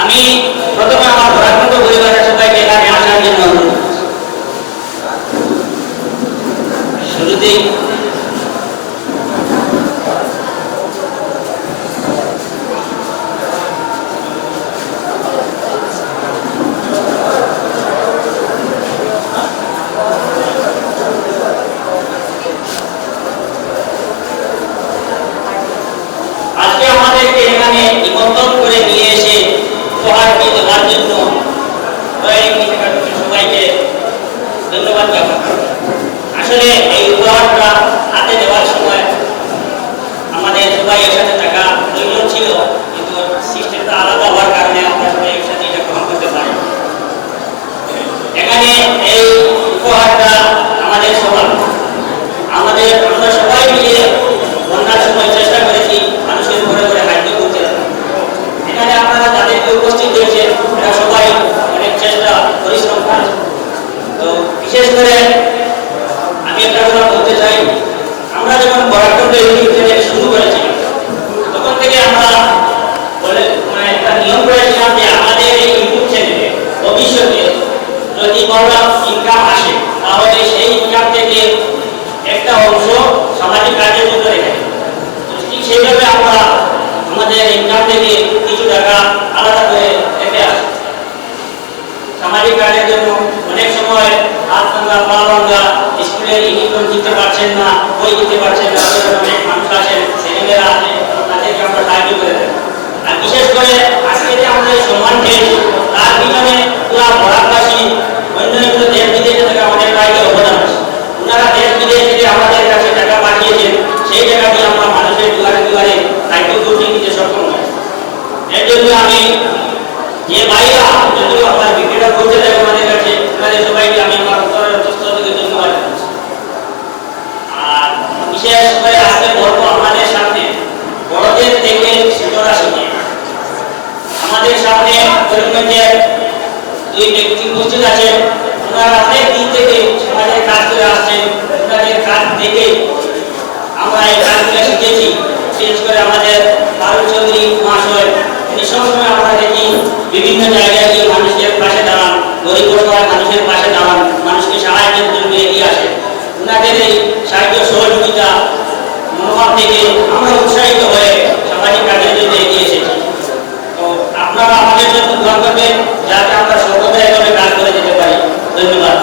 আমি প্রথমে আমার ভরাখণ্ড পরিবারের সবাইকে এখানে আসার জন্য শুরুতেই আজকে আমাদেরকে এখানে নিমন্ত্রণ করে নিয়ে এসে উপহারটি দেওয়ার জন্য সবাইকে ধন্যবাদ জ্ঞাপন। আসলে এই উপহারটা হাতে দেওয়ার সময় আমাদের সবাই একসাথে থাকা প্রয়োজন ছিল, কিন্তু সিস্টেমটা আলাদা হওয়ার কারণে আমরা সবাই একসাথে এটা গ্রহণ করতে পারি। এখানে এই উপহারটা আমাদের সবার আমরা সবাই মিলে বন্যার সময় চেষ্টা করেছি মানুষের ঘরে ঘরে খাদ্য করতে। এখানে আপনারা যাদেরকে উপস্থিত হয়েছে এরা সবাই অনেক চেষ্টা পরিশ্রম করেছে। তো বিশেষ করে আমি একটা কথা বলতে চাই, আমরা যখন বরাকণ্ড ইউটিউব চ্যানেল শুরু করেছি তখন থেকে আমরা একটা নিয়ম করেছিলাম যে আমাদের এই ইউটিউব চ্যানেলে ভবিষ্যতে যদি বড় ইনকাম আসে তাহলে সেই ইনকাম থেকে একটা অংশ সামাজিক কাজের জন্য রেখে দেব। ঠিক সেইভাবে আমরা আমাদের ইনকাম থেকে কিছু টাকা আলাদা করে রেখে আসি সামাজিক কাজের জন্য। অনেক সময় হাত ভাঙা পা ভাঙা স্কুলের ইউনিফর্ম দিতে পারছেন না, বই দিতে পারছেন না, অনেক মানুষ আছেন, ছেলেমেয়েরা আছে, তাদেরকে আমরা সাহায্য করে দেব। আর বিশেষ করে আজকে যে আমাদের সম্মান পেয়েছি তার পিছনে পুরা বরাকবাসী অন্য অন্য দেশ বিদেশে থেকে আমাদের বাইরে অবদান আছে। ওনারা দেশ বিদেশ থেকে আমাদের কাছে টাকা পাঠিয়েছেন, সেই টাকা দিয়ে আমরা মানুষের দুয়ারে দুয়ারে দায়িত্ব পৌঁছে দিতে সক্ষম হয়। এর জন্য আমি যে ভাইরা যদিও আমার বিক্রিটা করতে দেয় আমাদের কাছে, তাদের সবাইকে আমি আমার অন্তঃস্থল থেকে ধন্যবাদ জানাচ্ছি। আর বিশেষ করে আজকে বলবো আমাদের সামনে বড়দের থেকে ছোটরা শিখে আমাদের সামনে করিমগঞ্জের দুই ব্যক্তি উপস্থিত আছেন। ওনারা অনেক দিন থেকে সমাজের কাজ করে আসছেন, ওনাদের কাজ দেখে আমরা এই কাজগুলো শিখেছি। বিশেষ করে আমাদের পারুল চৌধুরী মহাশয়, উনি সবসময় আমরা দেখি বিভিন্ন জায়গায় গিয়ে মানুষের পাশে দাঁড়ান, গরিব মানুষের পাশে দাঁড়ান, মানুষকে সাহায্যের জন্য এগিয়ে আসেন। ওনাদের এই সাহায্য সহযোগিতা মনোভাব থেকে আমরা উৎসাহিত হয়ে সামাজিক কাজের জন্য এগিয়ে এসেছি। তো আপনারা আমাদের জন্য দোয়া করবেন যাতে আমরা সর্বদা এভাবে কাজ করে যেতে পারি। ধন্যবাদ।